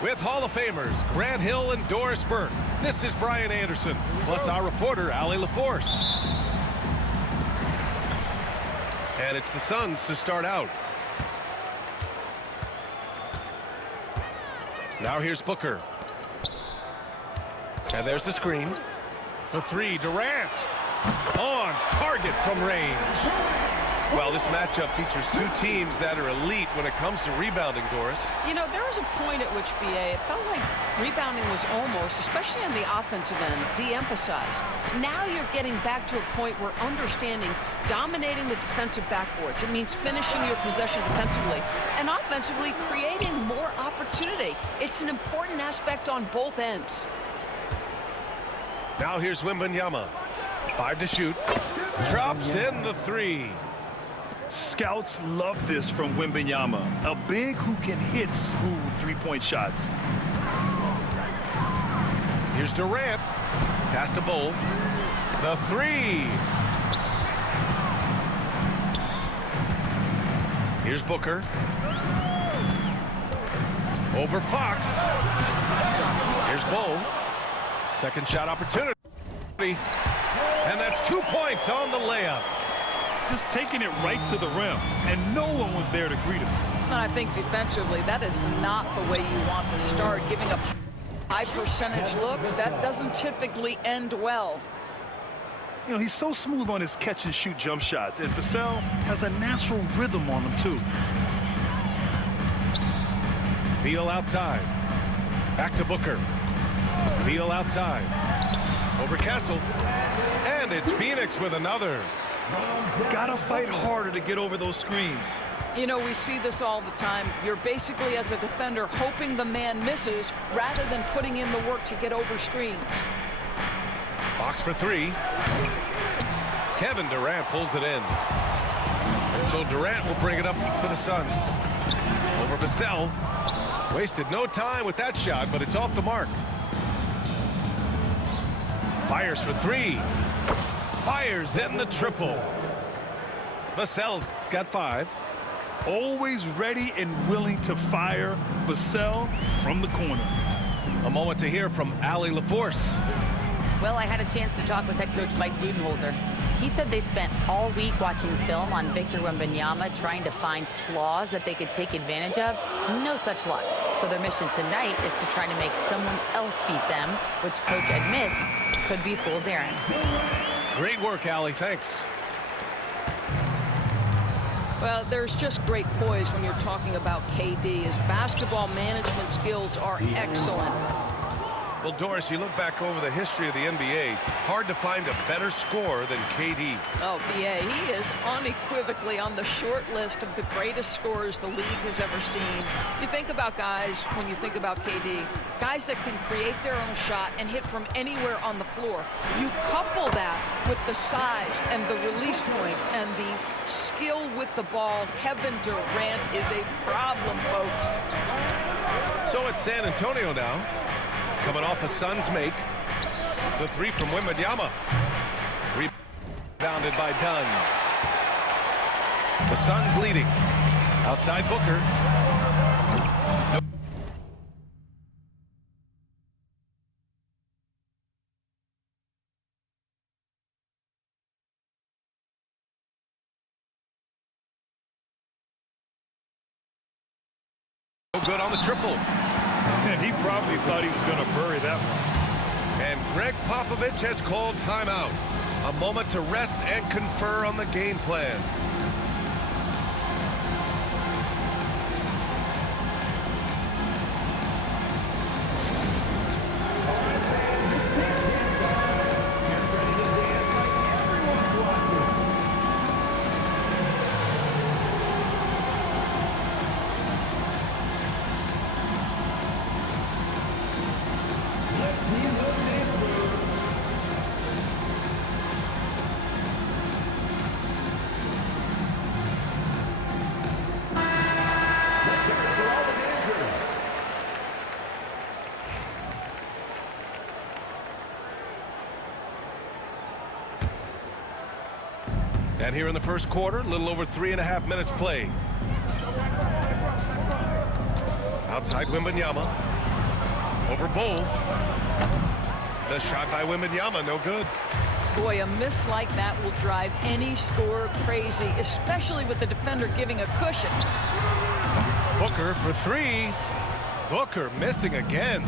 With Hall of Famers Grant Hill and Doris Burke, this is Brian Anderson, plus our reporter, Allie LaForce. And it's the Suns to start out. Now here's Booker. And there's the screen. For three, Durant. On target from range. Well, this matchup features two teams that are elite when it comes to rebounding, Doris. You know, there was a point at which, BA, it felt like rebounding was almost, especially on the offensive end, de-emphasized. Now you're getting back to a point where understanding dominating the defensive backboards. It means finishing your possession defensively and offensively creating more opportunity. It's an important aspect on both ends. Now here's Wembanyama. 5 to shoot. Drops in the three. Scouts love this from Wembanyama, a big who can hit smooth three-point shots. Here's Durant. Pass to Bol. The three. Here's Booker. Over Fox. Here's Bol. Second shot opportunity. And that's 2 points on the layup. Just taking it right to the rim, and no one was there to greet him. And I think defensively, that is not the way you want to start. Giving up high percentage looks, that doesn't typically end well. You know, he's so smooth on his catch-and-shoot jump shots, and Vassell has a natural rhythm on him, too. Beal outside. Back to Booker. Beal outside. Over Castle. And it's Phoenix with another. Gotta fight harder to get over those screens. You know, we see this all the time. You're basically, as a defender, hoping the man misses rather than putting in the work to get over screens. Fox for three. Kevin Durant pulls it in. And so Durant will bring it up for the Suns. Over Vassell. Wasted no time with that shot, but it's off the mark. Fires for three. Fires in the triple. Vassell's got 5. Always ready and willing to fire. Vassell from the corner. A moment to hear from Allie LaForce. Well, I had a chance to talk with head coach Mike Budenholzer. He said they spent all week watching film on Victor Wembanyama, trying to find flaws that they could take advantage of. No such luck. So their mission tonight is to try to make someone else beat them, which coach admits could be fool's errand. Great work, Allie. Thanks. Well, there's just great poise when you're talking about KD. His basketball management skills are excellent. Well, Doris, you look back over the history of the NBA, hard to find a better scorer than KD. Oh, BA, he is unequivocally on the short list of the greatest scorers the league has ever seen. You think about guys, when you think about KD, guys that can create their own shot and hit from anywhere on the floor. You couple that with the size and the release point and the skill with the ball. Kevin Durant is a problem, folks. So it's San Antonio now. Coming off a Suns make. The three from Wembanyama. Rebounded by Dunn. The Suns leading. Outside Booker. No good on the triple. And he probably thought he was going to bury that one. And Greg Popovich has called timeout. A moment to rest and confer on the game plan. And here in the first quarter, a little over 3.5 minutes played. Outside Wembanyama. Over Bull. The shot by Wembanyama, no good. Boy, a miss like that will drive any scorer crazy, especially with the defender giving a cushion. Booker for three. Booker missing again.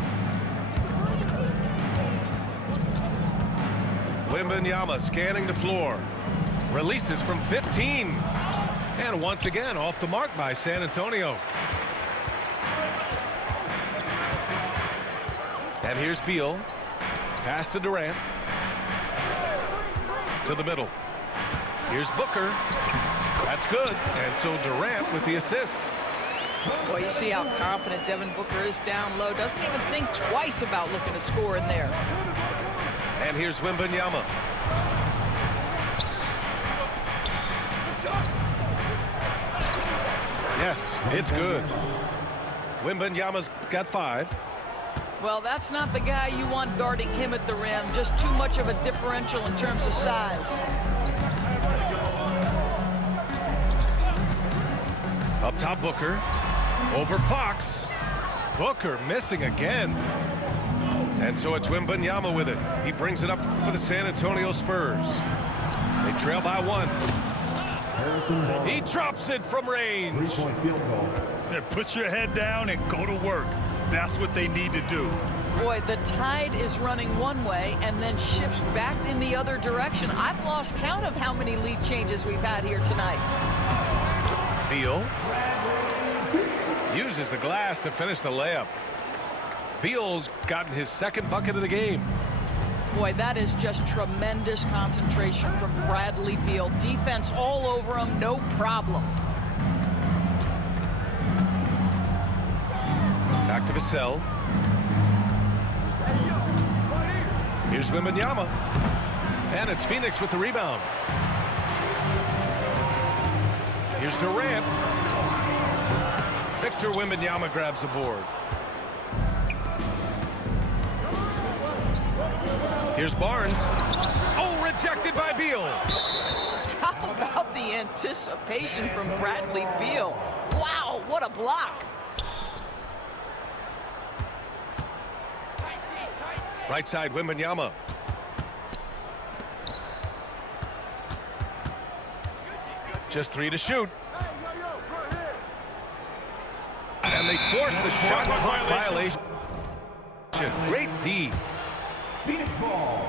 Wembanyama scanning the floor. Releases from 15. And once again off the mark by San Antonio. And here's Beal. Pass to Durant. To the middle. Here's Booker. That's good. And so Durant with the assist. Boy, you see how confident Devin Booker is down low. Doesn't even think twice about looking to score in there. And here's Wembanyama. Yes, it's good. Wembanyama's got 5. Well, that's not the guy you want guarding him at the rim. Just too much of a differential in terms of size. Up top, Booker. Over Fox. Booker missing again. And so it's Wembanyama with it. He brings it up for the San Antonio Spurs. They trail by 1. He drops it from range. Yeah, put your head down and go to work. That's what they need to do. Boy, the tide is running one way and then shifts back in the other direction. I've lost count of how many lead changes we've had here tonight. Beal uses the glass to finish the layup. Beal's gotten his second bucket of the game. Boy, that is just tremendous concentration from Bradley Beal. Defense all over him, no problem. Back to Vassell. Here's Wembanyama. And it's Phoenix with the rebound. Here's Durant. Victor Wembanyama grabs the board. Here's Barnes. Oh, rejected by Beal. How about the anticipation from Bradley Beal? Wow, what a block. Right side, Wembanyama. Just 3 to shoot. And they force the shot clock violation. Great D. Phoenix ball.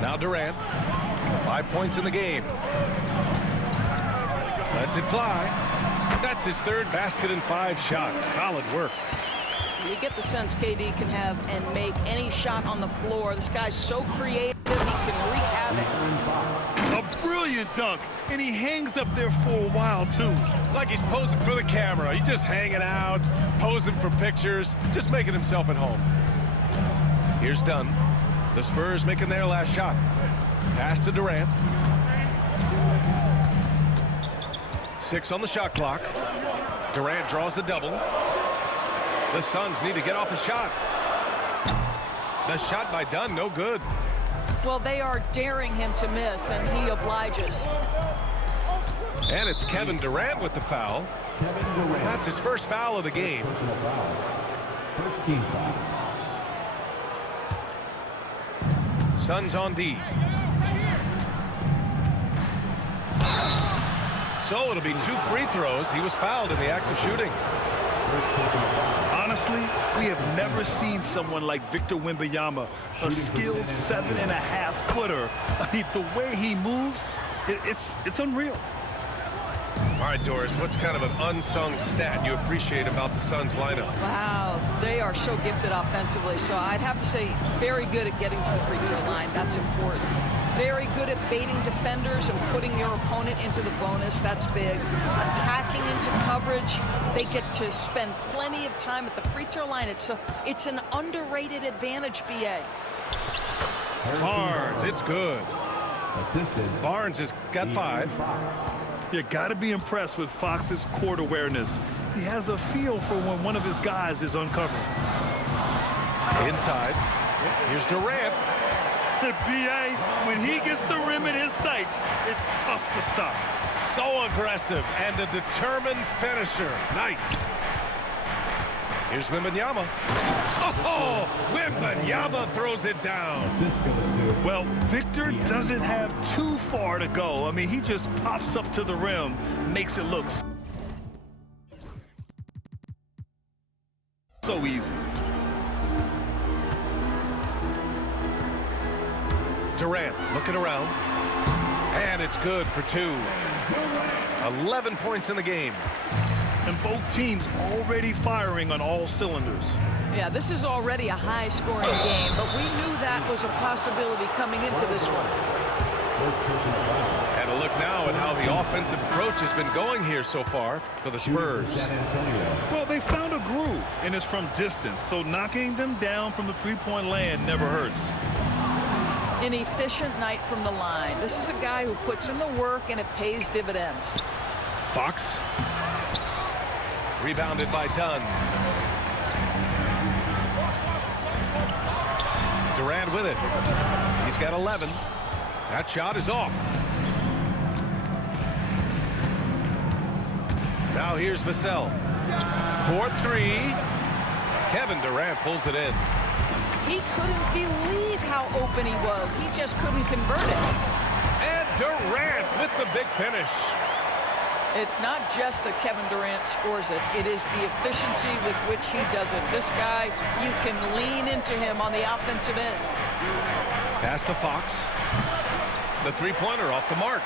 Now Durant. 5 points in the game. Lets it fly. That's his third basket in 5 shots. Solid work. You get the sense KD can have and make any shot on the floor. This guy's so creative, he can wreak havoc. A brilliant dunk, and he hangs up there for a while, too. Like he's posing for the camera. He's just hanging out, posing for pictures, just making himself at home. Here's Dunn. The Spurs making their last shot. Pass to Durant. 6 on the shot clock. Durant draws the double. The Suns need to get off a shot. The shot by Dunn, no good. Well, they are daring him to miss, and he obliges. And it's Kevin Durant with the foul. That's his first foul of the game. First team foul. Suns on D. So it'll be 2 free throws. He was fouled in the act of shooting. Honestly, we have never seen someone like Victor Wembanyama, a skilled 7.5-footer. I mean, the way he moves, it's unreal. All right, Doris, what's kind of an unsung stat you appreciate about the Suns lineup? Wow, they are so gifted offensively. So I'd have to say very good at getting to the free throw line. That's important. Very good at baiting defenders and putting your opponent into the bonus. That's big. Attacking into coverage. They get to spend plenty of time at the free throw line. It's an underrated advantage, BA. Barnes, it's good. Assisted. Barnes has got 5. You got to be impressed with Fox's court awareness. He has a feel for when one of his guys is uncovered. Inside. Here's Durant. The BA, when he gets the rim in his sights, it's tough to stop. So aggressive and a determined finisher. Nice. Here's Wembanyama. Oh, Wembanyama throws it down. Assist goes to Well, Victor doesn't have too far to go. I mean, he just pops up to the rim, makes it look so easy. Durant looking around. And it's good for 2. 11 points in the game. And both teams already firing on all cylinders. Yeah, this is already a high-scoring game, but we knew that was a possibility coming into this one. first personal foul. And a look now at how the offensive approach has been going here so far for the Spurs. San Antonio. Well, they found a groove, and it's from distance, so knocking them down from the three-point land never hurts. An efficient night from the line. This is a guy who puts in the work, and it pays dividends. Fox. Rebounded by Dunn. Durant with it. He's got 11. That shot is off. Now here's Vassell. 4-3. Kevin Durant pulls it in. He couldn't believe how open he was. He just couldn't convert it. And Durant with the big finish. It's not just that Kevin Durant scores it. It is the efficiency with which he does it. This guy, you can lean into him on the offensive end. Pass to Fox. The three-pointer off the mark.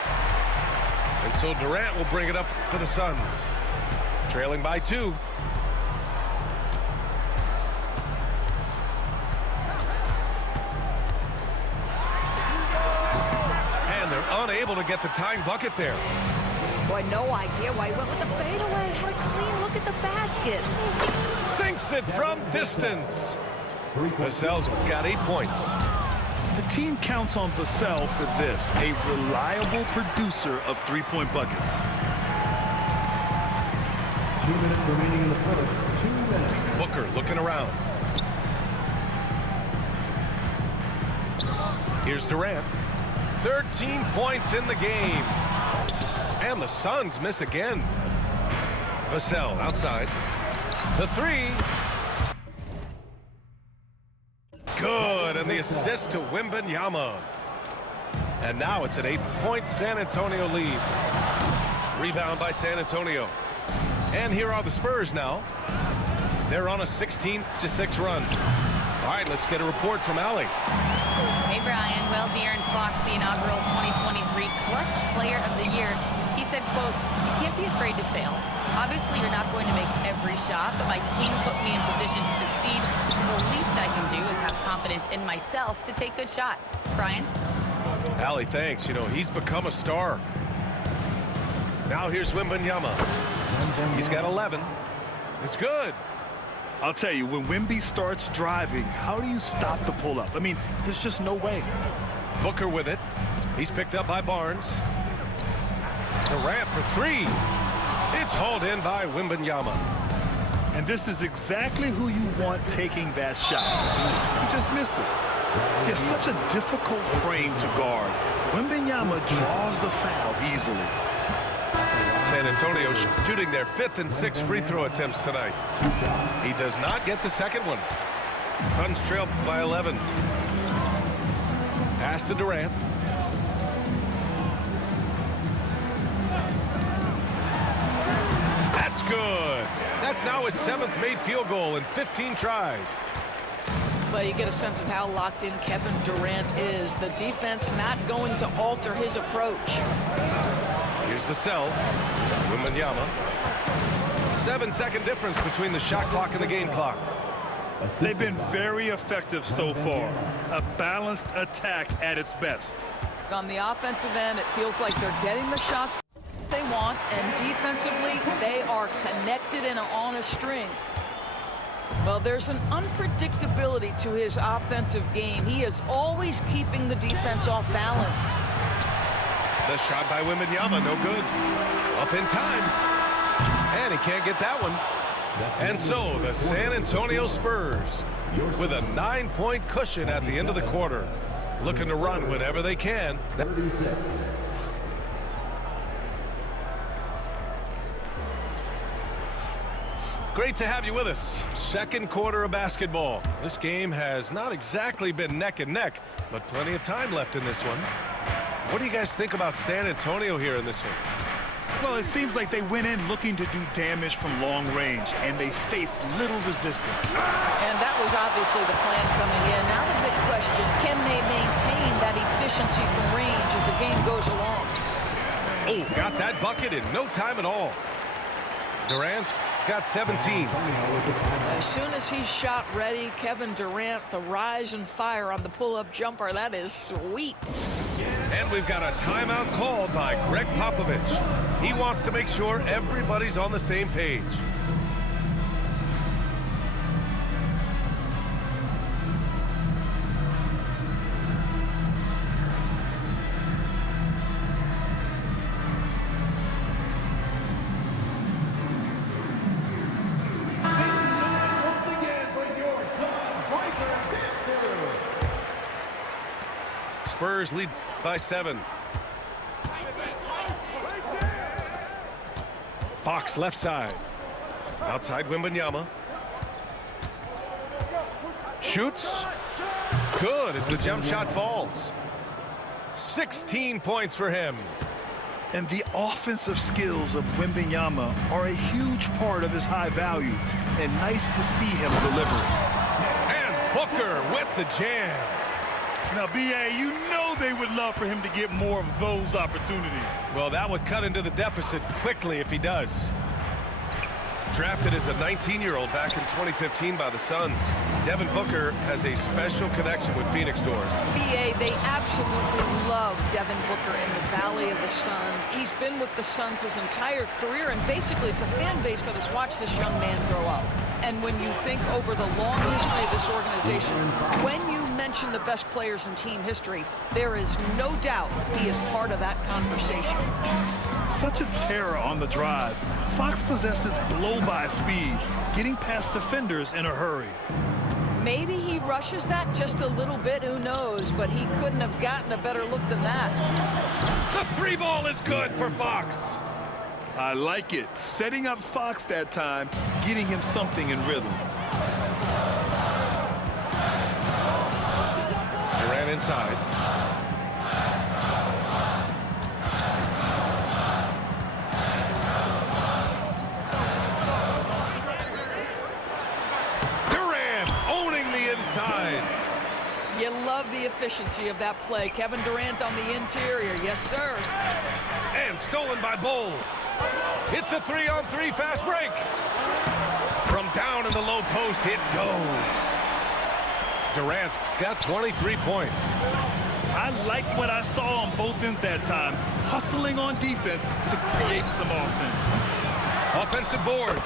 And so Durant will bring it up for the Suns. Trailing by 2. And they're unable to get the tying bucket there. Boy, no idea why he went with the fadeaway. Had a clean look at the basket. Sinks it from distance. Vassell's got 8 points. The team counts on Vassell for this, a reliable producer of three-point buckets. 2 minutes remaining in the first. 2 minutes. Booker looking around. Here's Durant. 13 points in the game. And the Suns miss again. Vassell outside. The 3. Good, and the assist to Wembanyama. And now it's an 8-point San Antonio lead. Rebound by San Antonio. And here are the Spurs now. They're on a 16-6 run. All right, let's get a report from Allie. Hey, Brian. Well, De'Aaron Fox, the inaugural 2023 Clutch Player of the Year, he said, quote, "You can't be afraid to fail. Obviously, you're not going to make every shot, but my team puts me in position to succeed, so the least I can do is have confidence in myself to take good shots." Brian? Allie, thanks. You know, he's become a star. Now here's Wembanyama. He's got 11. It's good. I'll tell you, when Wemby starts driving, how do you stop the pull-up? I mean, there's just no way. Booker with it. He's picked up by Barnes. Durant for 3. It's hauled in by Wembanyama. And this is exactly who you want taking that shot. He just missed it. He has such a difficult frame to guard. Wembanyama draws the foul easily. San Antonio shooting their 5th and 6th free throw attempts tonight. He does not get the second one. Suns trail by 11. Pass to Durant. That's good. That's now his 7th made field goal in 15 tries. But you get a sense of how locked in Kevin Durant is. The defense not going to alter his approach. Here's Vassell. Wembanyama. 7-second difference between the shot clock and the game clock. They've been very effective so far. A balanced attack at its best. On the offensive end, it feels like they're getting the shots they want, and defensively, they are connected and on a string. Well, there's an unpredictability to his offensive game. He is always keeping the defense off balance. The shot by Wembanyama, no good. Up in time. And he can't get that one. And so the San Antonio Spurs, with a 9-point cushion at the end of the quarter, looking to run whenever they can. 36. Great to have you with us. Second quarter of basketball. This game has not exactly been neck and neck, but plenty of time left in this one. What do you guys think about San Antonio here in this one? Well, it seems like they went in looking to do damage from long range, and they faced little resistance. And that was obviously the plan coming in. Now the big question, can they maintain that efficiency from range as the game goes along? Oh, got that bucket in no time at all. Durant's got 17. As soon as he's shot ready, Kevin Durant, the rise and fire on the pull-up jumper, that is sweet. And we've got a timeout called by Greg Popovich. He wants to make sure everybody's on the same page. Spurs lead by 7. Fox left side. Outside Wembanyama. Shoots. Good as the jump shot falls. 16 points for him. And the offensive skills of Wembanyama are a huge part of his high value, and nice to see him deliver. And Booker with the jam. Now, B.A., you know they would love for him to get more of those opportunities. Well, that would cut into the deficit quickly if he does. Drafted as a 19-year-old back in 2015 by the Suns, Devin Booker has a special connection with Phoenix Doors. BA, they absolutely love Devin Booker in the Valley of the Sun. He's been with the Suns his entire career, and basically it's a fan base that has watched this young man grow up. And when you think over the long history of this organization, when you mention the best players in team history, there is no doubt he is part of that conversation. Such a terror on the drive. Fox possesses blow-by speed, getting past defenders in a hurry. Maybe he rushes that just a little bit, who knows, but he couldn't have gotten a better look than that. The three ball is good for Fox. I like it. Setting up Fox that time, getting him something in rhythm. Durant inside. Durant owning the inside. You love the efficiency of that play. Kevin Durant on the interior. Yes, sir. And stolen by Bull. It's a 3-on-3 fast break. From down in the low post, it goes. Durant's got 23 points. I liked what I saw on both ends that time, hustling on defense to create some offense. Offensive board.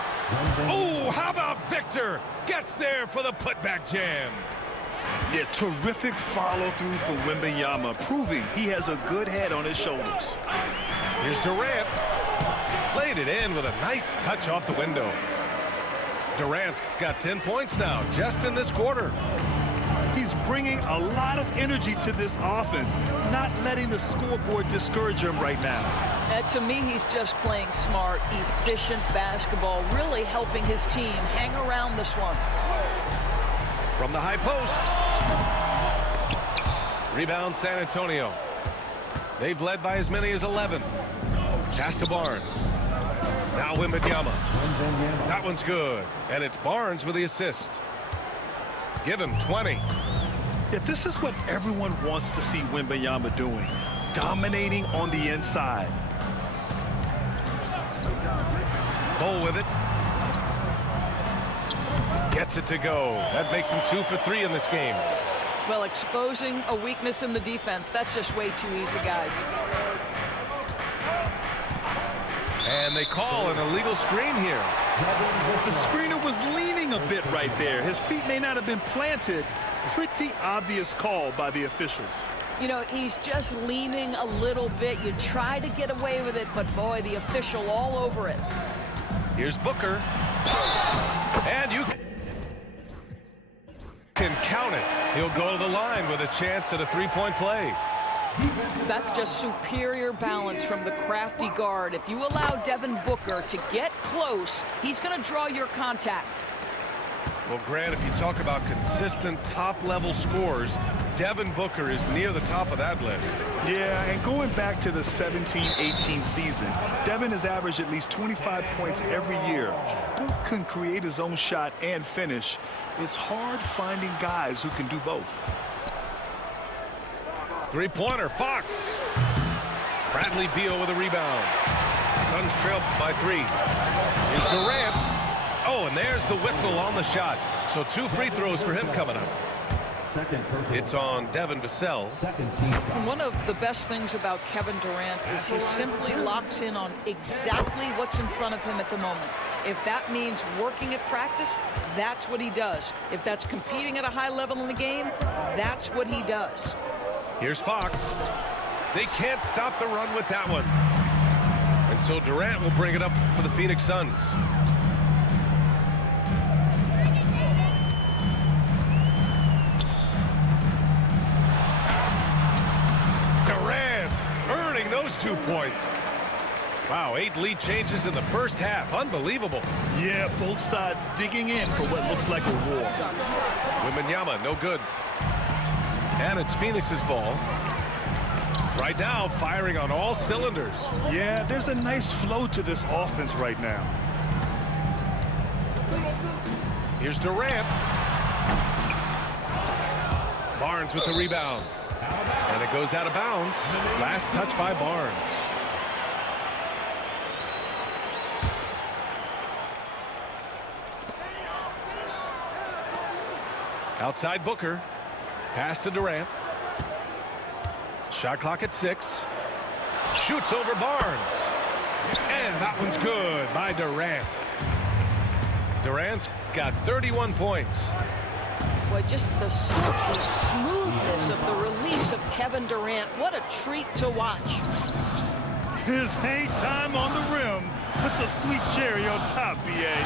Oh, how about Victor? Gets there for the putback jam. Yeah, terrific follow-through for Wembanyama, proving he has a good head on his shoulders. Here's Durant. Laid it in with a nice touch off the window. Durant's got 10 points now, just in this quarter. He's bringing a lot of energy to this offense, not letting the scoreboard discourage him right now. To me, he's just playing smart, efficient basketball, really helping his team hang around this one. From the high post. Rebound San Antonio. They've led by as many as 11. Pass to Barnes. Now Wembanyama. That one's good. And it's Barnes with the assist. Give him 20. Yeah, this is what everyone wants to see Wembanyama doing, dominating on the inside. Bull with it. Gets it to go. That makes him 2 for 3 in this game. Well, exposing a weakness in the defense, that's just way too easy, guys. And they call an illegal screen here. The screener was leaning a bit right there. His feet may not have been planted. Pretty obvious call by the officials. You know, he's just leaning a little bit. You try to get away with it, but boy, the official all over it. Here's Booker. And you can count it. He'll go to the line with a chance at a three-point play. That's just superior balance from the crafty guard. If you allow Devin Booker to get close, he's going to draw your contact. Well, Grant, if you talk about consistent top-level scores, Devin Booker is near the top of that list. Yeah, and going back to the 17-18 season, Devin has averaged at least 25 points every year. Book can create his own shot and finish. It's hard finding guys who can do both. Three-pointer, Fox. Bradley Beal with a rebound. Suns trail by 3. Here's Durant. Oh, and there's the whistle on the shot. So 2 free throws for him coming up. Second for him. It's on Devin Vassell. Second team foul. One of the best things about Kevin Durant is he simply locks in on exactly what's in front of him at the moment. If that means working at practice, that's what he does. If that's competing at a high level in the game, that's what he does. Here's Fox. They can't stop the run with that one. And so Durant will bring it up for the Phoenix Suns. Durant earning those 2 points. Wow, 8 lead changes in the first half. Unbelievable. Yeah, both sides digging in for what looks like a war. Wembanyama, no good. And it's Phoenix's ball. Right now, firing on all cylinders. Yeah, there's a nice flow to this offense right now. Here's Durant. Barnes with the rebound. And it goes out of bounds. Last touch by Barnes. Outside Booker. Pass to Durant. Shot clock at 6. Shoots over Barnes. And that one's good by Durant. Durant's got 31 points. Boy, just the silky smoothness of the release of Kevin Durant. What a treat to watch. His hang time on the rim puts a sweet cherry on top, B.A.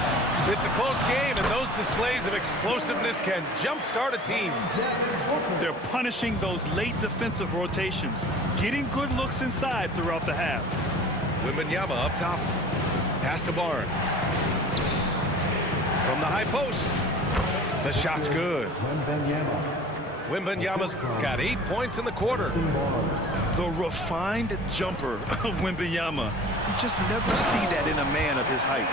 It's a close game, and those displays of explosiveness can jumpstart a team. They're punishing those late defensive rotations, getting good looks inside throughout the half. Wembanyama up top. Pass to Barnes. From the high post. The shot's good. Wembanyama's got 8 points in the quarter. The refined jumper of Wembanyama. You just never see that in a man of his height.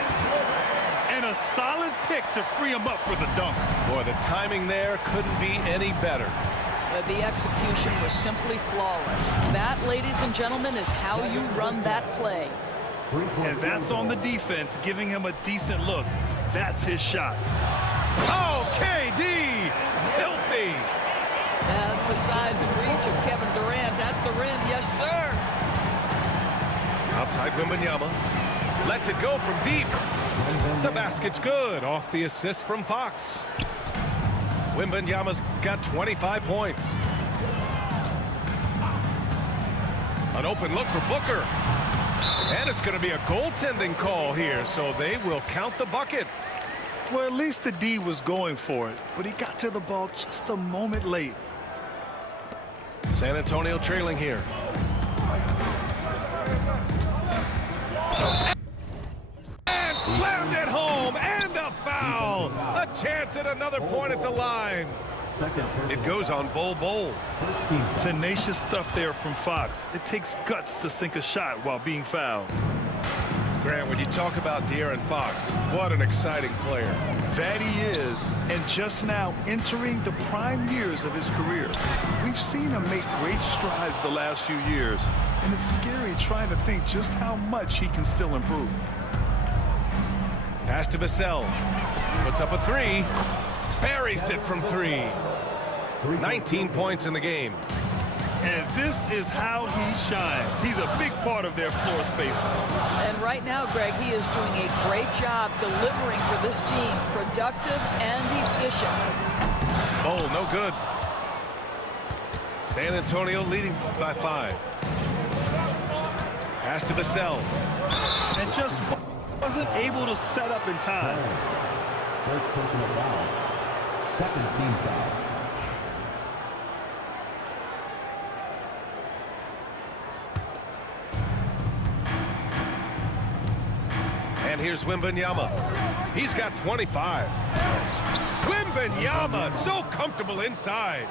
And a solid pick to free him up for the dunk. Boy, the timing there couldn't be any better. The execution was simply flawless. That, ladies and gentlemen, is how you run that play. And that's on the defense, giving him a decent look. That's his shot. Oh, KD! Filthy! That's the size and reach of Kevin Durant at the rim. Yes, sir. Outside Wembanyama. Lets it go from deep. The basket's good off the assist from Fox. Wembanyama's got 25 points. An open look for Booker. And it's going to be a goaltending call here, so they will count the bucket. Well, at least the D was going for it, but he got to the ball just a moment late. San Antonio trailing here. And slammed it home, and a foul. A chance at another point at the line. It goes on Bol. Tenacious stuff there from Fox. It takes guts to sink a shot while being fouled. Grant, when you talk about De'Aaron Fox, what an exciting player. That he is, and just now entering the prime years of his career. We've seen him make great strides the last few years, and it's scary trying to think just how much he can still improve. Pass to Vassell. Puts up a 3. Buries it from 3. 19 points in the game. And this is how he shines. He's a big part of their floor space. And right now, Greg, he is doing a great job delivering for this team. Productive and efficient. Oh, no good. San Antonio leading by 5. Pass to Vassell. And just wasn't able to set up in time. First personal foul. Second team foul. And here's Wembanyama. He's got 25. Wembanyama so comfortable inside.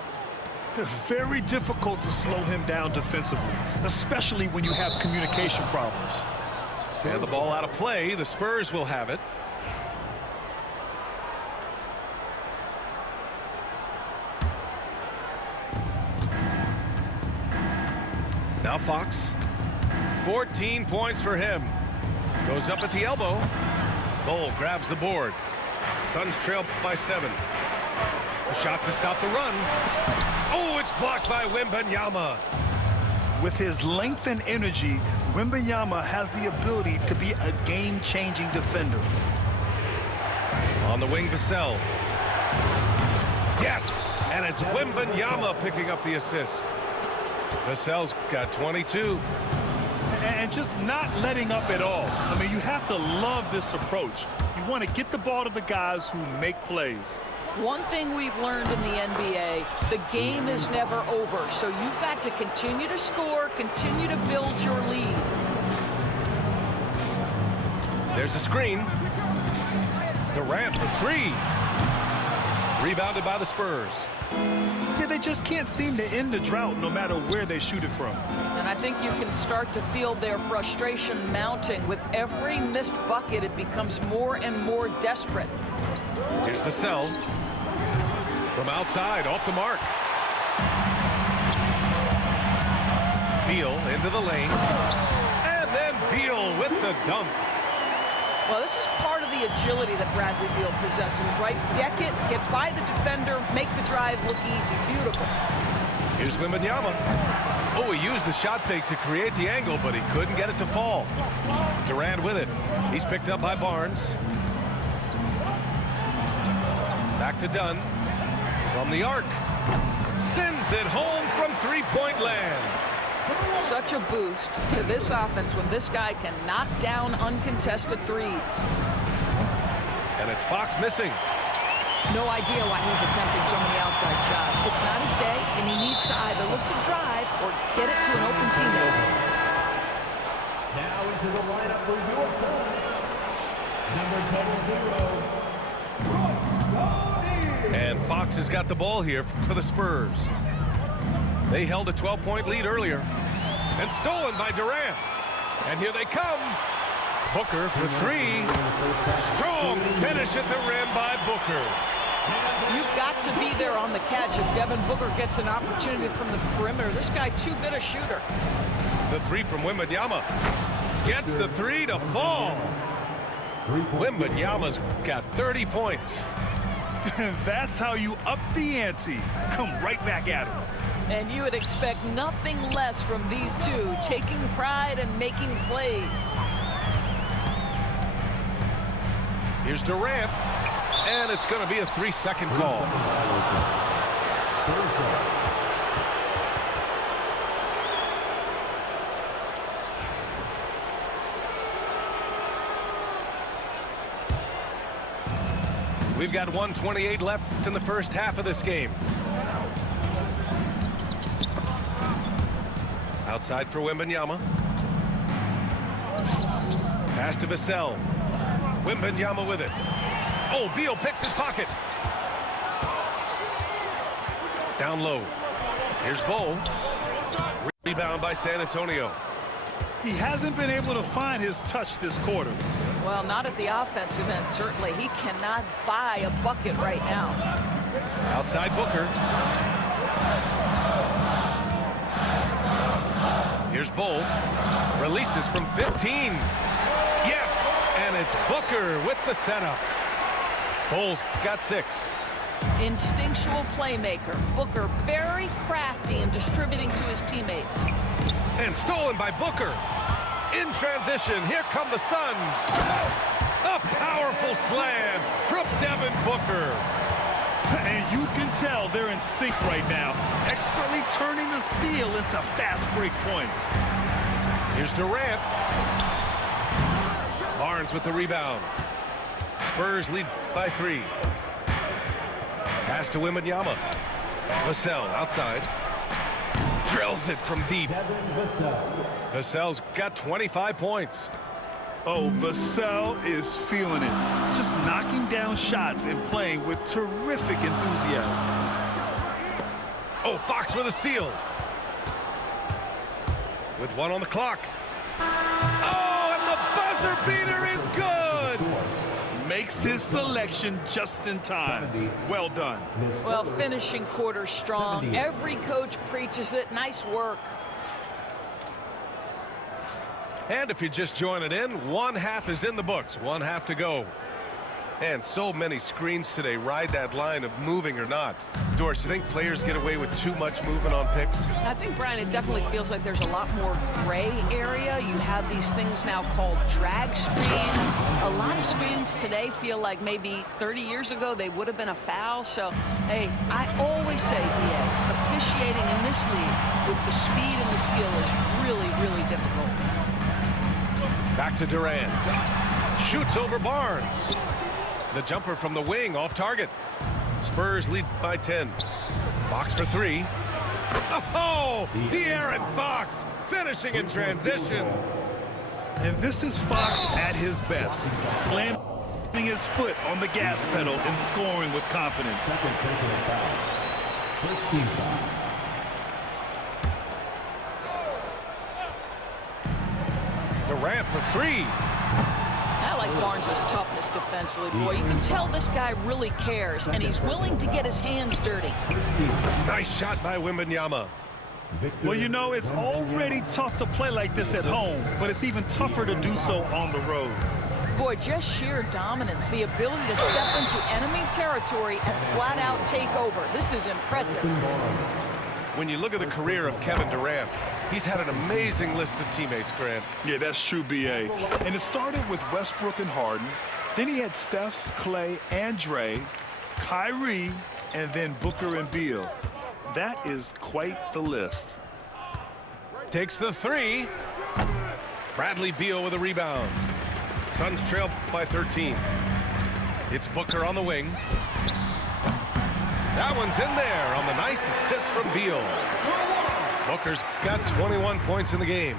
Very difficult to slow him down defensively, especially when you have communication problems. And the ball out of play. The Spurs will have it. Now Fox. 14 points for him. Goes up at the elbow. Bol grabs the board. Suns trail by 7. A shot to stop the run. Oh, it's blocked by Wembanyama. With his length and energy, Wembanyama has the ability to be a game-changing defender. On the wing, Vassell. Yes, and it's Wembanyama picking up the assist. Vassell's got 22. And just not letting up at all. I mean, you have to love this approach. You want to get the ball to the guys who make plays. One thing we've learned in the NBA, the game is never over. So you've got to continue to score, continue to build your lead. There's a screen. Durant for 3. Rebounded by the Spurs. Yeah, they just can't seem to end the drought no matter where they shoot it from. And I think you can start to feel their frustration mounting. With every missed bucket, it becomes more and more desperate. Here's Vassell. From outside, off the mark. Beal into the lane. And then Beal with the dunk. Well, this is part of the agility that Bradley Beal possesses, right? Deck it, get by the defender, make the drive look easy. Beautiful. Here's Wembanyama. Oh, he used the shot fake to create the angle, but he couldn't get it to fall. Durant with it. He's picked up by Barnes. Back to Dunn. From the arc. Sends it home from three-point land. Such a boost to this offense when this guy can knock down uncontested threes. And it's Fox missing. No idea why he's attempting so many outside shots. It's not his day, and he needs to either look to drive or get it to an open teammate. Now into the lineup for your Suns. Number 0. And Fox has got the ball here for the Spurs. They held a 12-point lead earlier. And stolen by Durant. And here they come. Booker for 3. Strong finish at the rim by Booker. You've got to be there on the catch if Devin Booker gets an opportunity from the perimeter. This guy too good a shooter. The 3 from Wembanyama. Gets the 3 to fall. Wembanyama's got 30 points. That's how you up the ante. Come right back at him. And you would expect nothing less from these two, taking pride and making plays. Here's Durant. And it's going to be a 3-second call. We've got 1:28 left in the first half of this game. Outside for Wembanyama. Pass to Vassell. Wembanyama with it. Oh, Beal picks his pocket. Down low. Here's Bol. Rebound by San Antonio. He hasn't been able to find his touch this quarter. Well, not at the offensive end, certainly. He cannot buy a bucket right now. Outside Booker. Here's Bol. Releases from 15. Yes! And it's Booker with the setup. Bol's got 6. Instinctual playmaker. Booker very crafty in distributing to his teammates. And stolen by Booker. In transition, here come the Suns. A powerful slam from Devin Booker. And you can tell they're in sync right now, expertly turning the steal into fast break points. Here's Durant. Barnes with the rebound. Spurs lead by 3. Pass to Wembanyama. Vassell outside. Drills it from deep. Vassell's got 25 points. Oh, Vassell is feeling it. Just knocking down shots and playing with terrific enthusiasm. Oh, Fox with a steal. With 1 on the clock. Oh, and the buzzer beater is good. Makes his selection just in time. Well done. Well, finishing quarter strong. Every coach preaches it. Nice work. And if you're just joining in, 1/2 is in the books. 1/2 to go. And so many screens today ride that line of moving or not. Doris, you think players get away with too much movement on picks? I think, Brian, it definitely feels like there's a lot more gray area. You have these things now called drag screens. A lot of screens today feel like maybe 30 years ago they would have been a foul. So, hey, I always say, BA, officiating in this league with the speed and the skill is really, really difficult. Back to Durant. Shoots over Barnes. The jumper from the wing off target. Spurs lead by 10. Fox for 3. Oh, De'Aaron Fox finishing in transition. And this is Fox at his best, slamming his foot on the gas pedal and scoring with confidence. Second technical foul. First team foul. Durant for 3. I like Barnes' toughness defensively, boy. You can tell this guy really cares, and he's willing to get his hands dirty. Nice shot by Wembanyama. Well, you know, it's already tough to play like this at home, but it's even tougher to do so on the road. Boy, just sheer dominance, the ability to step into enemy territory and flat out take over. This is impressive. When you look at the career of Kevin Durant, he's had an amazing list of teammates, Grant. Yeah, that's true, B.A. And it started with Westbrook and Harden. Then he had Steph, Clay, and Dre, Kyrie, and then Booker and Beal. That is quite the list. Takes the 3. Bradley Beal with a rebound. Suns trail by 13. It's Booker on the wing. That one's in there on the nice assist from Beal. Booker's got 21 points in the game.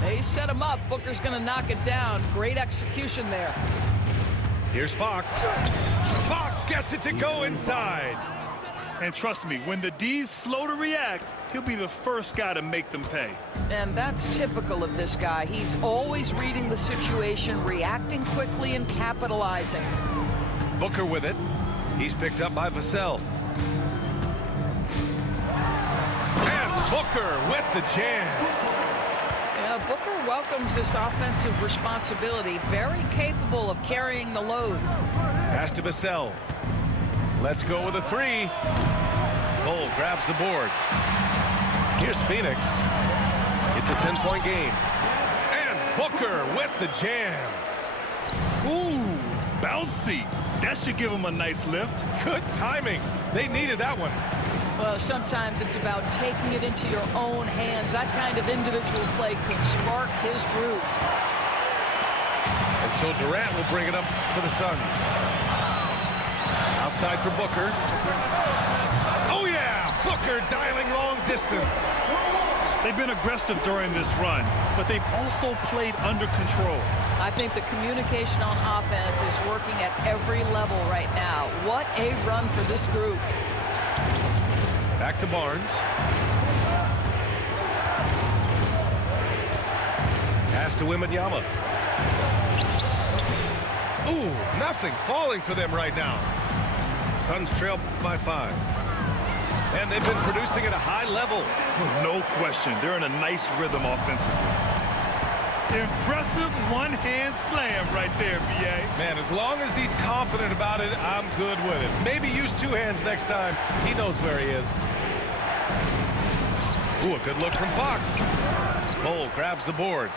They set him up. Booker's going to knock it down. Great execution there. Here's Fox. Fox gets it to go inside. And trust me, when the D's slow to react, he'll be the first guy to make them pay. And that's typical of this guy. He's always reading the situation, reacting quickly, and capitalizing. Booker with it. He's picked up by Vassell. And Booker with the jam. Yeah, Booker welcomes this offensive responsibility. Very capable of carrying the load. Pass to Vassell. Let's go with a 3. Cole grabs the board. Here's Phoenix. It's a 10-point game. And Booker with the jam. Ooh, bouncy. That should give him a nice lift. Good timing. They needed that one. Well, sometimes it's about taking it into your own hands. That kind of individual play can spark his groove. And so Durant will bring it up for the Suns. Outside for Booker. Oh, yeah! Booker dialing long distance. They've been aggressive during this run, but they've also played under control. I think the communication on offense is working at every level right now. What a run for this group. Back to Barnes. Pass to Wembanyama. Ooh, nothing falling for them right now. Suns trail by 5. And they've been producing at a high level. No question. They're in a nice rhythm offensively. Impressive one-hand slam right there, B.A. Man, as long as he's confident about it, I'm good with it. Maybe use 2 hands next time. He knows where he is. Ooh, a good look from Fox. Cole grabs the board.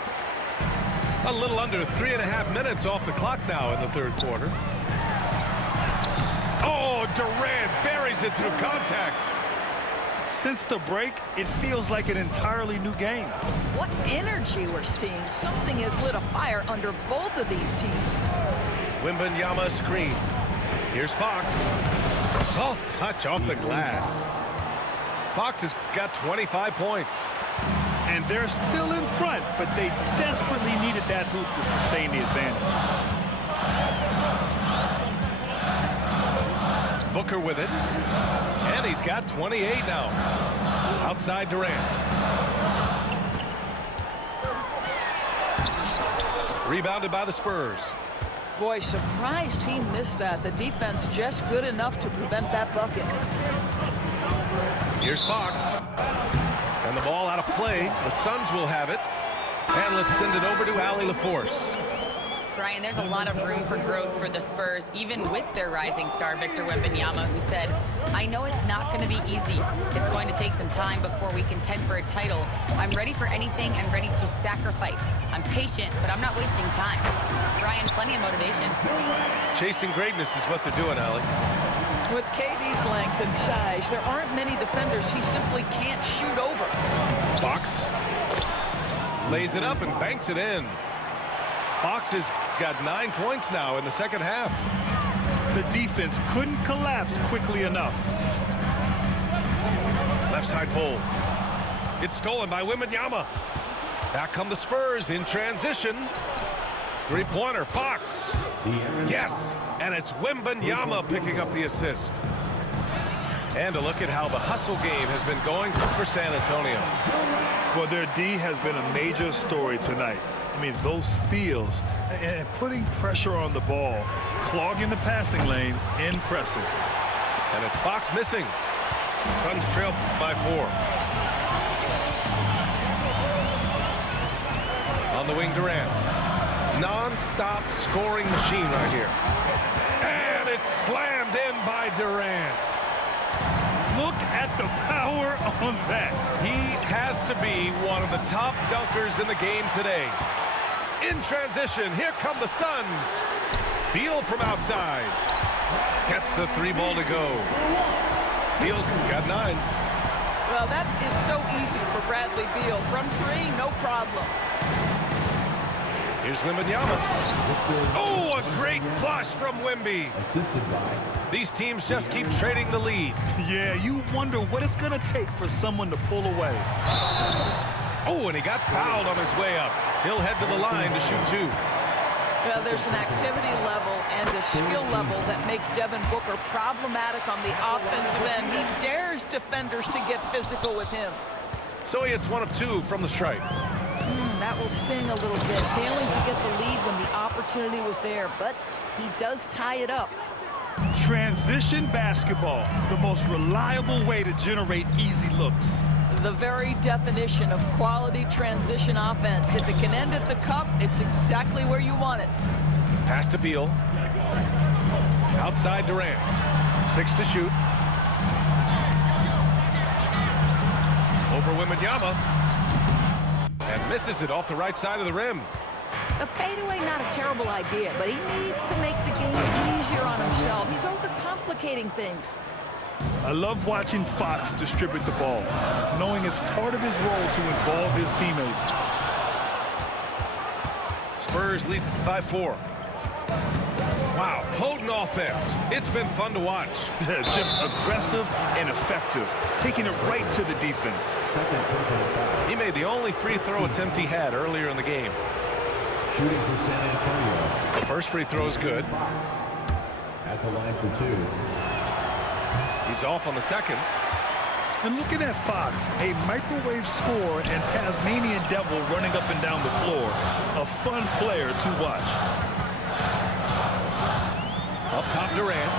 A little under 3.5 minutes off the clock now in the 3rd quarter. Oh, Durant buries it through contact. Since the break, it feels like an entirely new game. What energy we're seeing. Something has lit a fire under both of these teams. Wembanyama screen. Here's Fox. Soft touch off the glass. Fox has got 25 points. And they're still in front, but they desperately needed that hoop to sustain the advantage. Booker with it. And he's got 28 now. Outside Durant. Rebounded by the Spurs. Boy, surprised he missed that. The defense just good enough to prevent that bucket. Here's Fox. And the ball out of play. The Suns will have it. And let's send it over to Allie LaForce. Brian, there's a lot of room for growth for the Spurs, even with their rising star, Victor Wembanyama, who said, I know it's not going to be easy. It's going to take some time before we contend for a title. I'm ready for anything and ready to sacrifice. I'm patient, but I'm not wasting time. Brian, plenty of motivation. Chasing greatness is what they're doing, Allie. With KD's length and size, there aren't many defenders he simply can't shoot over. Fox lays it up and banks it in. Fox has got 9 points now in the second half. The defense couldn't collapse quickly enough. Left side pull. It's stolen by Wembanyama. Back come the Spurs in transition. Three-pointer, Fox. Yes, and it's Wembanyama picking up the assist. And a look at how the hustle game has been going for San Antonio. Well, their D has been a major story tonight. I mean, those steals and putting pressure on the ball, clogging the passing lanes, impressive. And it's Fox missing. Suns trail by 4. On the wing, Durant. Non-stop scoring machine right here. And it's slammed in by Durant. Look at the power on that. He has to be one of the top dunkers in the game today. In transition, here come the Suns. Beal from outside. Gets the 3 ball to go. Beal's got 9. Well, that is so easy for Bradley Beal. From 3, no problem. Here's Wembanyama. Oh, a great flush from Wemby. Assisted by These teams just keep trading the lead. Yeah, you wonder what it's going to take for someone to pull away. Oh, and he got fouled on his way up. He'll head to the line to shoot 2. Well, there's an activity level and a skill level that makes Devin Booker problematic on the offensive end. He dares defenders to get physical with him. So he hits 1 of 2 from the stripe. That will sting a little bit, failing to get the lead when the opportunity was there, but he does tie it up. Transition basketball, the most reliable way to generate easy looks. The very definition of quality transition offense. If it can end at the cup, it's exactly where you want it. Pass to Beal. Outside Durant. 6 to shoot. Over Wembanyama. And misses it off the right side of the rim. A fadeaway, not a terrible idea, but he needs to make the game easier on himself. He's overcomplicating things. I love watching Fox distribute the ball, knowing it's part of his role to involve his teammates. Spurs lead by 4. Wow, potent offense. It's been fun to watch. Just aggressive and effective, taking it right to the defense. second free throw foul. He made the only free throw attempt he had earlier in the game. Shooting for San Antonio. The first free throw is good. Fox at the line for 2. He's off on the second. And looking at Fox, a microwave scorer and Tasmanian devil running up and down the floor. A fun player to watch. Up top, Durant.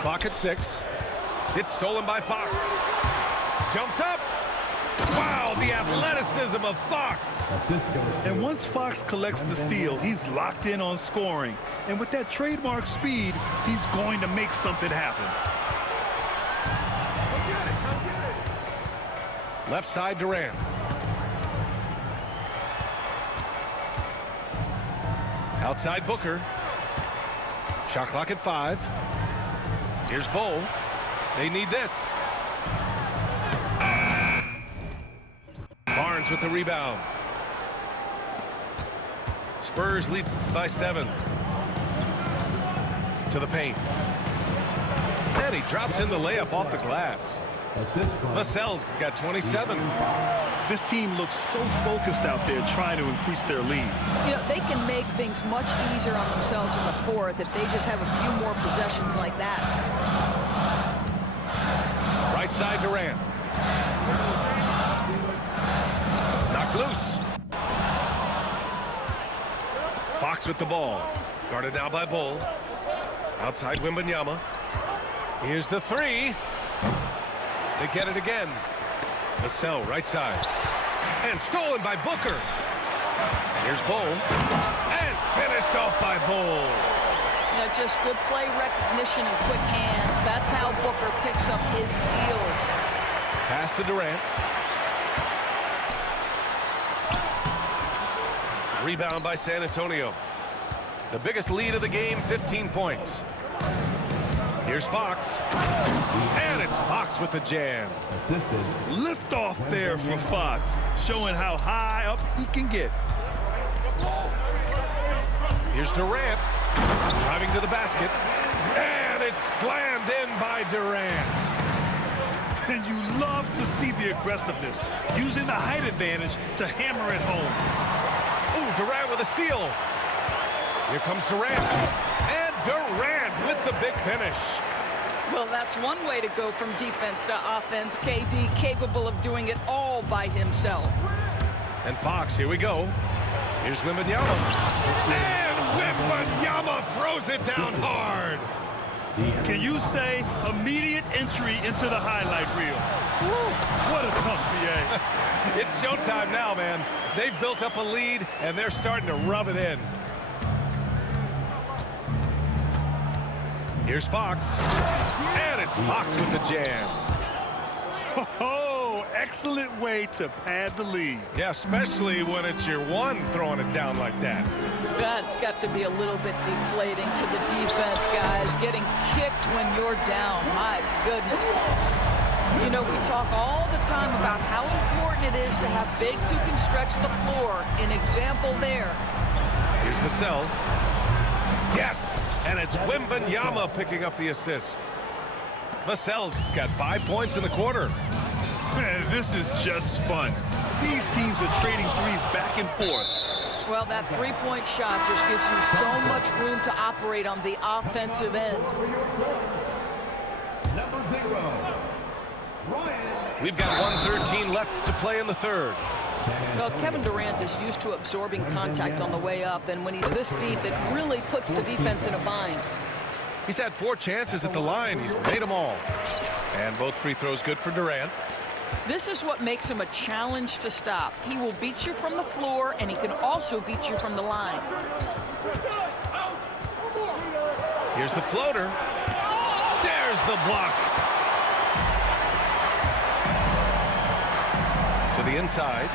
Clock at 6. It's stolen by Fox. Jumps up. Wow, the athleticism of Fox. Assist goes to And once Fox collects the steal, he's locked in on scoring. And with that trademark speed, he's going to make something happen. Left side, Durant. Outside Booker. Shot clock at 5. Here's Bol. They need this. Barnes with the rebound. Spurs lead by 7. To the paint. And he drops in the layup off the glass. Assist from Vassell's got 27. This team looks so focused out there trying to increase their lead. You know, they can make things much easier on themselves in the fourth if they just have a few more possessions like that. Right side Durant. Knocked loose. Fox with the ball. Guarded now by Bol. Outside Wembanyama. Here's the three. They get it again. Vassell right side. And stolen by Booker. Here's Bol. And finished off by Bol. You know, just good play recognition and quick hands. That's how Booker picks up his steals. Pass to Durant. Rebound by San Antonio. The biggest lead of the game, 15 points. Here's Fox. And it's Fox with the jam. assisted. Lift off there for Fox, showing how high up he can get. Here's Durant. Driving to the basket. And it's slammed in by Durant. And you love to see the aggressiveness, using the height advantage to hammer it home. Ooh, Durant with a steal. Here comes Durant. And Durant with the big finish. Well, that's one way to go from defense to offense. KD capable of doing it all by himself. And Fox, here we go. Here's Wembanyama. And Wembanyama throws it down hard. Can you say immediate entry into the highlight reel? Woo, what a dunk, BA. It's showtime now, man. They've built up a lead, and they're starting to rub it in. Here's Fox. And it's Fox with the jam. Oh, excellent way to pad the lead. Yeah, especially when it's your one throwing it down like that. That's got to be a little bit deflating to the defense, guys. Getting kicked when you're down. My goodness. You know, we talk all the time about how important it is to have bigs who can stretch the floor. An example there. Here's Vassell. Yes! And it's Wembanyama picking up the assist. Vassell's got 5 points in the quarter. Man, this is just fun. These teams are trading threes back and forth. Well, that three-point shot just gives you so much room to operate on the offensive end. Number 0, Ryan. We've got 1:13 left to play in the third. Well, Kevin Durant is used to absorbing contact on the way up, and when he's this deep, it really puts the defense in a bind. He's had 4 chances at the line. He's made them all. And both free throws good for Durant. This is what makes him a challenge to stop. He will beat you from the floor, and he can also beat you from the line. Here's the floater. There's the block. To the inside.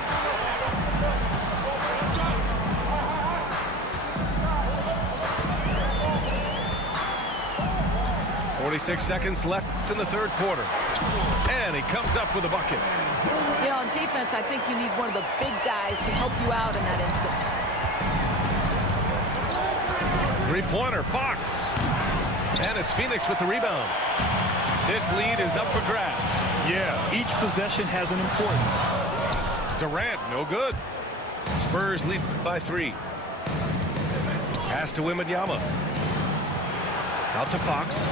.46 seconds left in the third quarter. And he comes up with a bucket. You know, on defense, I think you need one of the big guys to help you out in that instance. Three-pointer, Fox. And it's Phoenix with the rebound. This lead is up for grabs. Yeah, each possession has an importance. Durant, no good. Spurs lead by 3. Pass to Wembanyama. Out to Fox.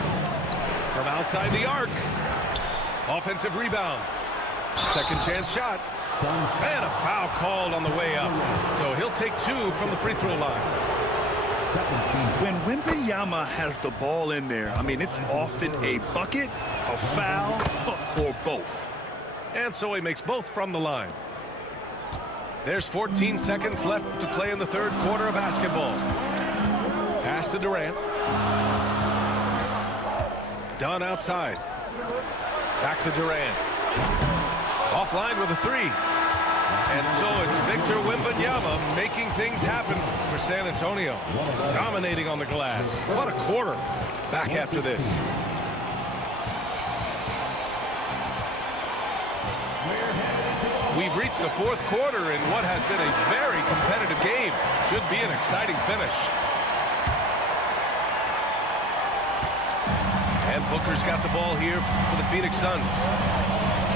From outside the arc. Offensive rebound. Second chance shot. And a foul called on the way up. So he'll take 2 from the free throw line. 17. When Wembanyama has the ball in there, I mean, it's often a bucket, a foul, or both. And so he makes both from the line. There's 14 seconds left to play in the third quarter of basketball. Pass to Durant. Dunn outside. Back to Durant. Offline with a 3. And so it's Victor Wembanyama making things happen for San Antonio. Dominating on the glass. What a quarter. Back after this. We've reached the fourth quarter in what has been a very competitive game. Should be an exciting finish. And Booker's got the ball here for the Phoenix Suns.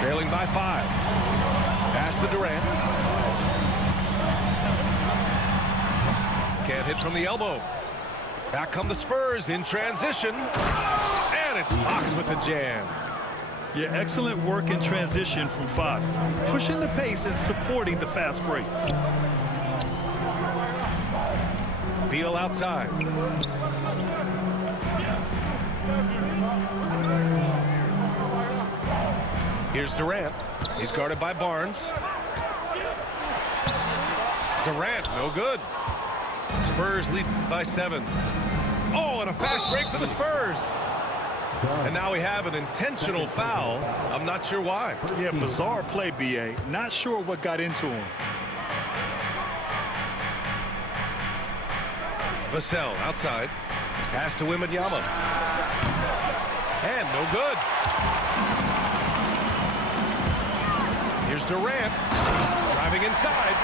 Trailing by 5. Pass to Durant. Can't hit from the elbow. Back come the Spurs in transition. And it's Fox with the jam. Yeah, excellent work in transition from Fox. Pushing the pace and supporting the fast break. Beal outside. Here's Durant. He's guarded by Barnes. Durant, no good. Spurs lead by 7. Oh, and a fast break for the Spurs. And now we have an intentional foul. I'm not sure why. Yeah, bizarre play, B.A. Not sure what got into him. Vassell outside. Pass to Wembanyama. And no good. Here's Durant. Driving inside.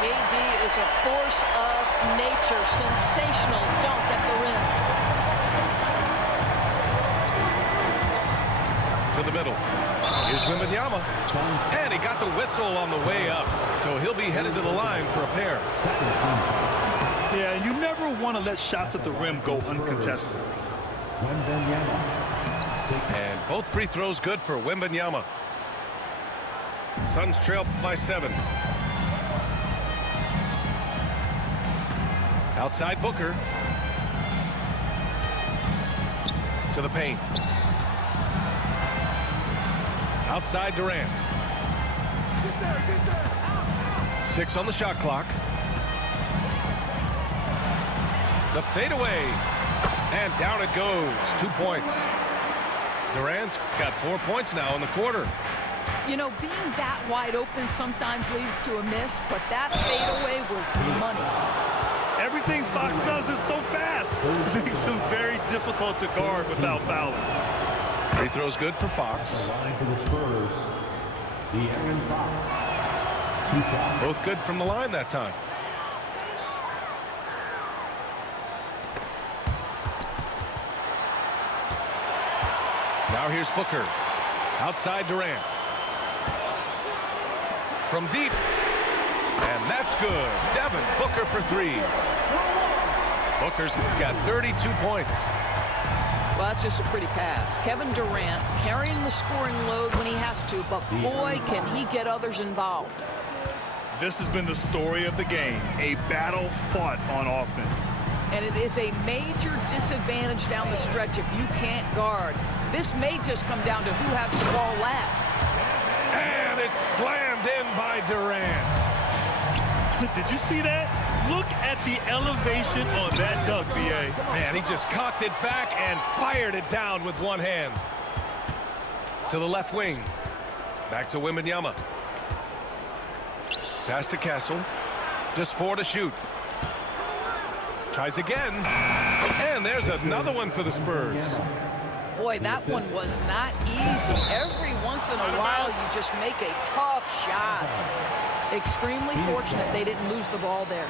KD is a force of nature. Sensational dunk at the rim. To the middle. Here's Wembanyama. And he got the whistle on the way up. So he'll be headed to the line for a pair. Yeah, and you never want to let shots at the rim go uncontested. And both free throws good for Wembanyama. Suns trail by 7. Outside Booker. To the paint. Outside Durant. 6 on the shot clock. The fadeaway. And down it goes. 2 points. Durant's got 4 points now in the quarter. You know, being that wide open sometimes leads to a miss, but that fadeaway was money. Everything Fox does is so fast. It makes him very difficult to guard without fouling. Free throw's good for Fox. Line for the Spurs, De'Aaron Fox. 2 shots. Both good from the line that time. Now here's Booker. Outside Durant. From deep. And that's good. Devin Booker for 3. Booker's got 32 points. Well, that's just a pretty pass. Kevin Durant carrying the scoring load when he has to, but boy, can he get others involved. This has been the story of the game, a battle fought on offense. And it is a major disadvantage down the stretch if you can't guard. This may just come down to who has the ball last. And it's slammed in by Durant. Did you see that? Look at the elevation on that dunk, B.A. Man, he just cocked it back and fired it down with one hand. To the left wing. Back to Wembanyama. Pass to Castle. Just 4 to shoot. Tries again. And there's another one for the Spurs. Boy, that one was not easy. Every once in a while, you just make a tough shot. Extremely fortunate they didn't lose the ball there.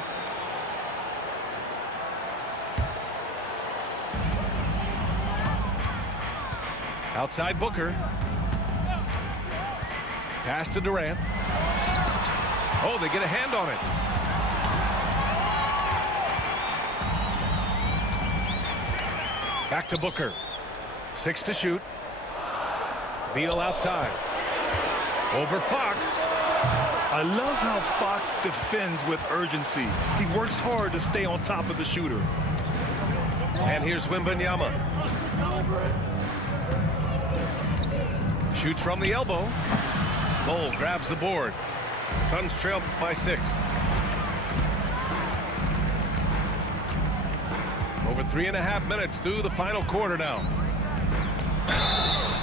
Outside Booker. Pass to Durant. Oh, they get a hand on it. Back to Booker. 6 to shoot. Beal outside. Over Fox. I love how Fox defends with urgency. He works hard to stay on top of the shooter. And here's Wembanyama. Shoots from the elbow. Bol grabs the board. Suns trail by 6. Over 3.5 minutes through the final quarter now.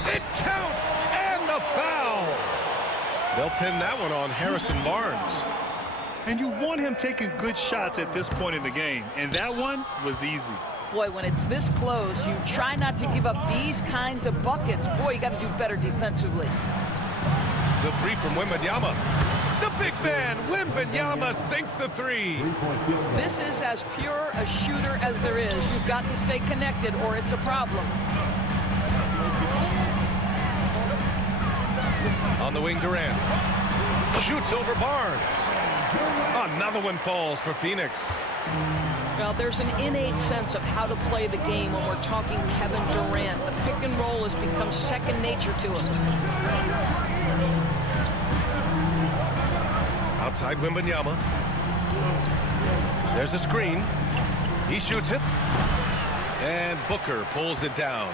It counts, and the foul. They'll pin that one on Harrison Barnes. And you want him taking good shots at this point in the game, and that one was easy. Boy, when it's this close, you try not to give up these kinds of buckets. Boy, you got to do better defensively. The three from Wembanyama. The big man, Wembanyama, sinks the three. Three-point field goal. This is as pure a shooter as there is. You've got to stay connected or it's a problem. On the wing, Durant. Shoots over Barnes. Another one falls for Phoenix. Well, there's an innate sense of how to play the game when we're talking Kevin Durant. The pick and roll has become second nature to him. Outside Wembanyama. There's a screen. He shoots it. And Booker pulls it down.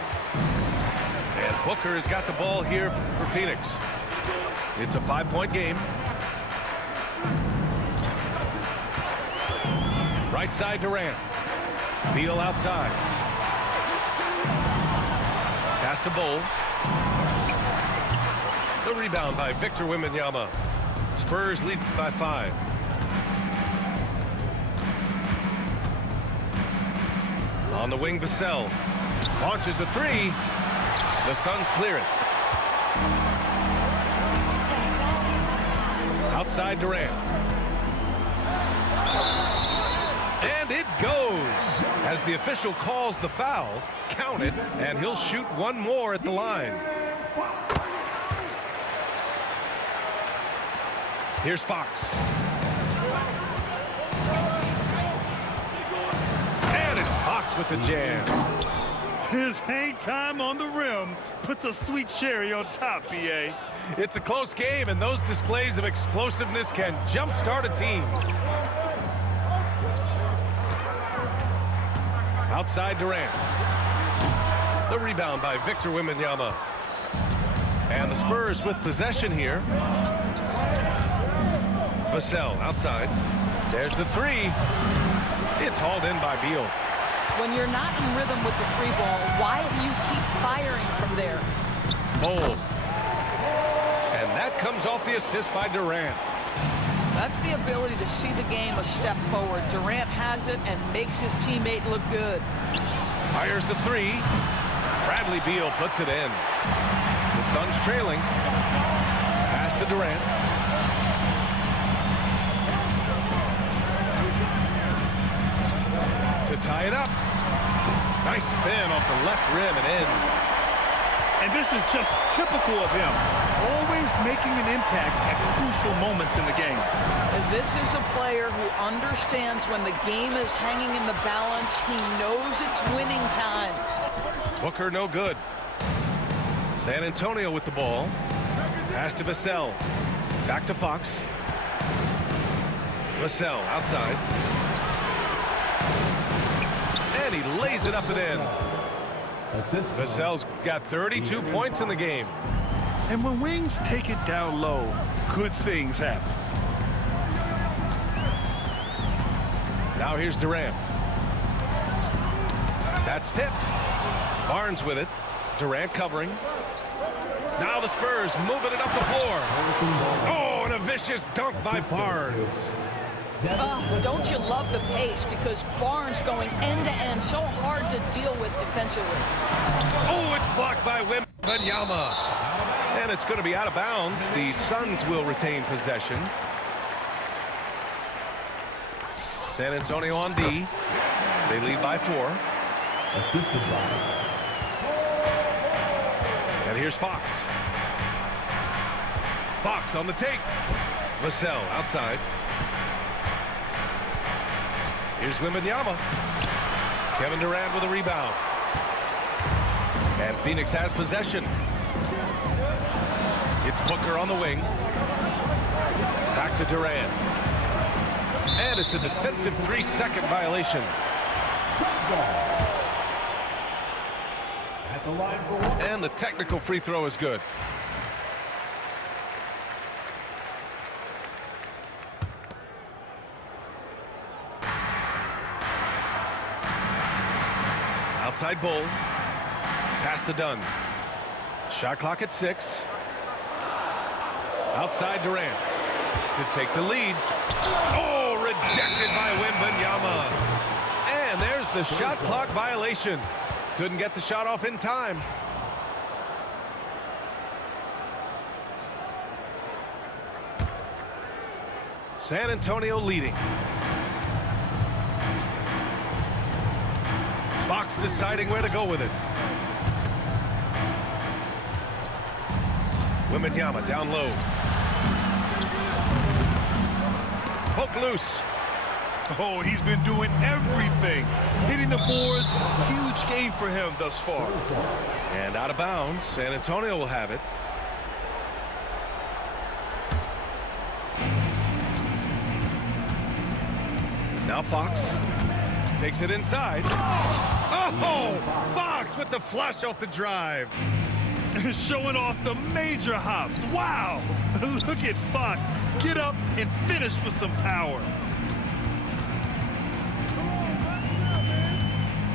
And Booker has got the ball here for Phoenix. It's a 5-point game. Right side Durant. Beal outside. Pass to Bull. The rebound by Victor Wembanyama. Spurs lead by 5. On the wing, Vassell launches a three. The Suns clear it. Outside Durant. And it goes. As the official calls the foul, count it, and he'll shoot one more at the line. Here's Fox. And it's Fox with the jam. His hang time on the rim puts a sweet cherry on top, B.A. It's a close game, and those displays of explosiveness can jumpstart a team. Outside Durant. The rebound by Victor Wembanyama. And the Spurs with possession here. Vassell outside. There's the three. It's hauled in by Beal. When you're not in rhythm with the free ball, why do you keep firing from there? Bull. And that comes off the assist by Durant. That's the ability to see the game a step forward. Durant has it and makes his teammate look good. Fires the three. Bradley Beal puts it in. The Suns trailing. Pass to Durant. To tie it up. Nice spin off the left rim and in. And this is just typical of him. Always making an impact at crucial moments in the game. And this is a player who understands when the game is hanging in the balance. He knows it's winning time. Booker no good. San Antonio with the ball. Pass to Vassell. Back to Fox. Vassell outside. And he lays it up and in. Assist. Vassell's got 32 points in the game. And when wings take it down low, good things happen. Now here's Durant. That's tipped. Barnes with it. Durant covering. Now the Spurs moving it up the floor. Oh, and a vicious dunk by Barnes. Don't you love the pace? Because Barnes going end-to-end, so hard to deal with defensively. Oh, it's blocked by Wembanyama. And it's going to be out of bounds. The Suns will retain possession. San Antonio on D. They lead by 4. Assisted by. And here's Fox. Fox on the take. Vassell outside. Here's Wembanyama. Kevin Durant with a rebound. And Phoenix has possession. It's Booker on the wing. Back to Durant. And it's a defensive 3-second violation. At the line for one. And the technical free throw is good. Outside Bull. Pass to Dunn. Shot clock at 6. Outside Durant to take the lead. Oh, rejected by Wembanyama. And there's the shot clock violation. Couldn't get the shot off in time. San Antonio leading. Fox deciding where to go with it. Wembanyama down low. Poke loose. Oh, he's been doing everything. Hitting the boards. Huge game for him thus far. And out of bounds. San Antonio will have it. Now Fox takes it inside. Oh, Fox with the flush off the drive. Showing off the major hops. Wow. Look at Fox. Get up and finish with some power.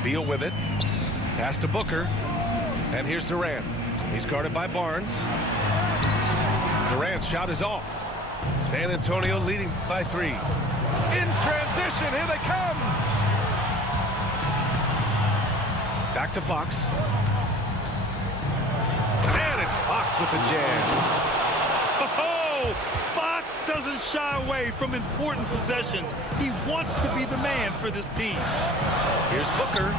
Beal with it. Pass to Booker. And here's Durant. He's guarded by Barnes. Durant's shot is off. San Antonio leading by 3. In transition, here they come. Back to Fox. And it's Fox with the jam. Oh, Fox doesn't shy away from important possessions. He wants to be the man for this team. Here's Booker.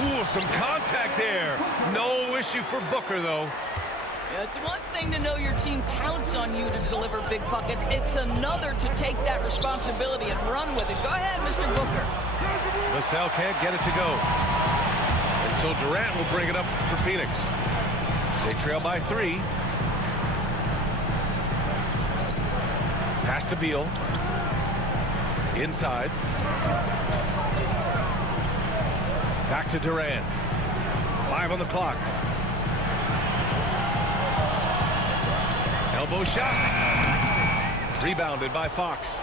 Ooh, some contact there. No issue for Booker, though. It's one thing to know your team counts on you to deliver big buckets. It's another to take that responsibility and run with it. Go ahead, Mr. Booker. Vassell can't get it to go. And so Durant will bring it up for Phoenix. They trail by 3. Pass to Beal. Inside. Back to Durant. 5 on the clock. Elbow shot. Rebounded by Fox.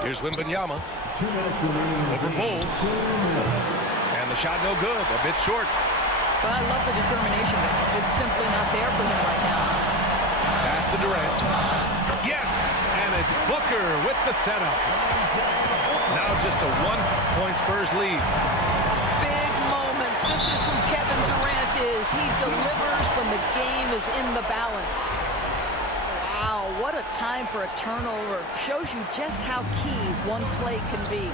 Here's Wembanyama. 2 minutes remaining. Over Bull. And the shot no good. A bit short. But I love the determination, guys. It's simply not there for him right now. Pass to Durant. Yes! And it's Booker with the setup. Now just a 1-point Spurs lead. Big moments. This is who Kevin Durant is. He delivers when the game is in the balance. Wow, what a time for a turnover. Shows you just how key one play can be.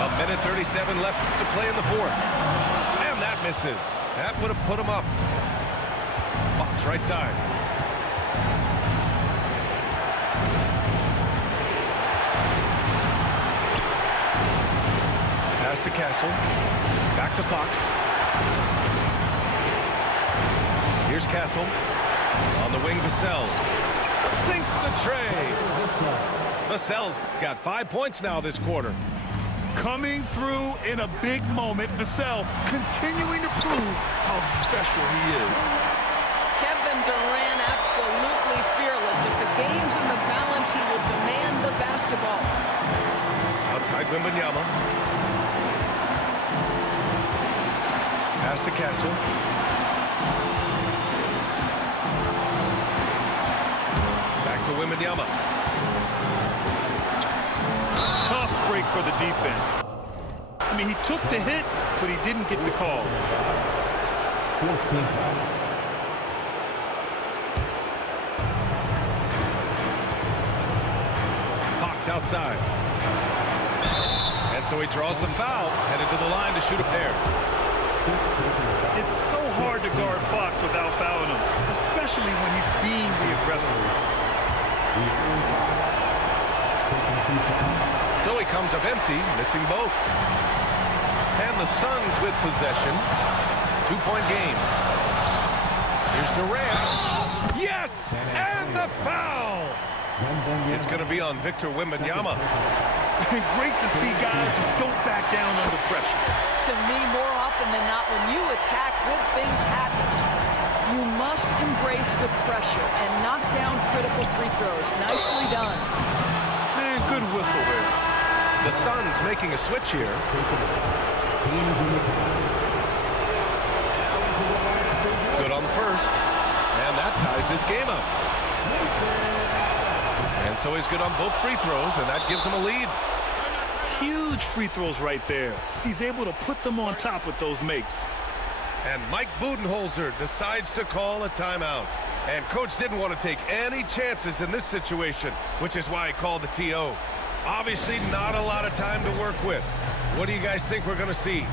A minute 37 left to play in the 4th. And that misses. That would have put him up. Fox right side. Pass to Castle. Back to Fox. Here's Castle. On the wing, Vassell. Sinks the tray. Vassell's got 5 points now this quarter. Coming through in a big moment. Vassell continuing to prove how special he is. Kevin Durant absolutely fearless. If the game's in the balance, he will demand the basketball. Outside Wembanyama. Pass to Castle. Back to Wembanyama. Tough break for the defense. I mean, he took the hit, but he didn't get the call. 4th team foul. Fox outside. And so he draws the foul, headed to the line to shoot a pair. It's so hard to guard Fox without fouling him, especially when he's being the aggressor. The Aaron Fox taking 2 shots. So he comes up empty, missing both. And the Suns with possession. 2-point game. Here's Durant. Yes! And the foul! It's going to be on Victor Wembanyama. Great to see guys who don't back down under pressure. To me, more often than not, when you attack, good things happen. You must embrace the pressure and knock down critical free throws. Nicely done. Man, good whistle there. The Suns making a switch here. Good on the first. And that ties this game up. And so he's good on both free throws, and that gives him a lead. huge free throws right there. He's able to put them on top with those makes. And Mike Budenholzer decides to call a timeout. And coach didn't want to take any chances in this situation, which is why he called the TO. Obviously not a lot of time to work with. What do you guys think we're going to see?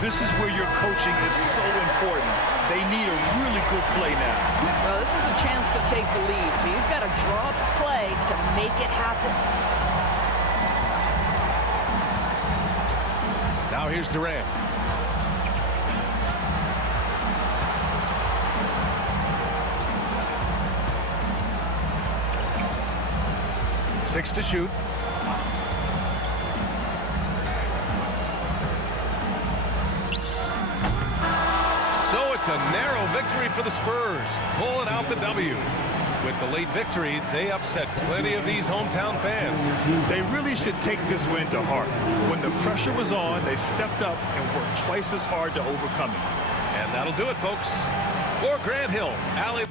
This is where your coaching is so important. They need a really good play now. Well, this is a chance to take the lead, so you've got to draw up a play to make it happen. Now here's Durant. Six to shoot. So it's a narrow victory for the Spurs, pulling out the W. With the late victory, they upset plenty of these hometown fans. They really should take this win to heart. When the pressure was on, they stepped up and worked twice as hard to overcome it. And that'll do it, folks. For Grant Hill, Allie.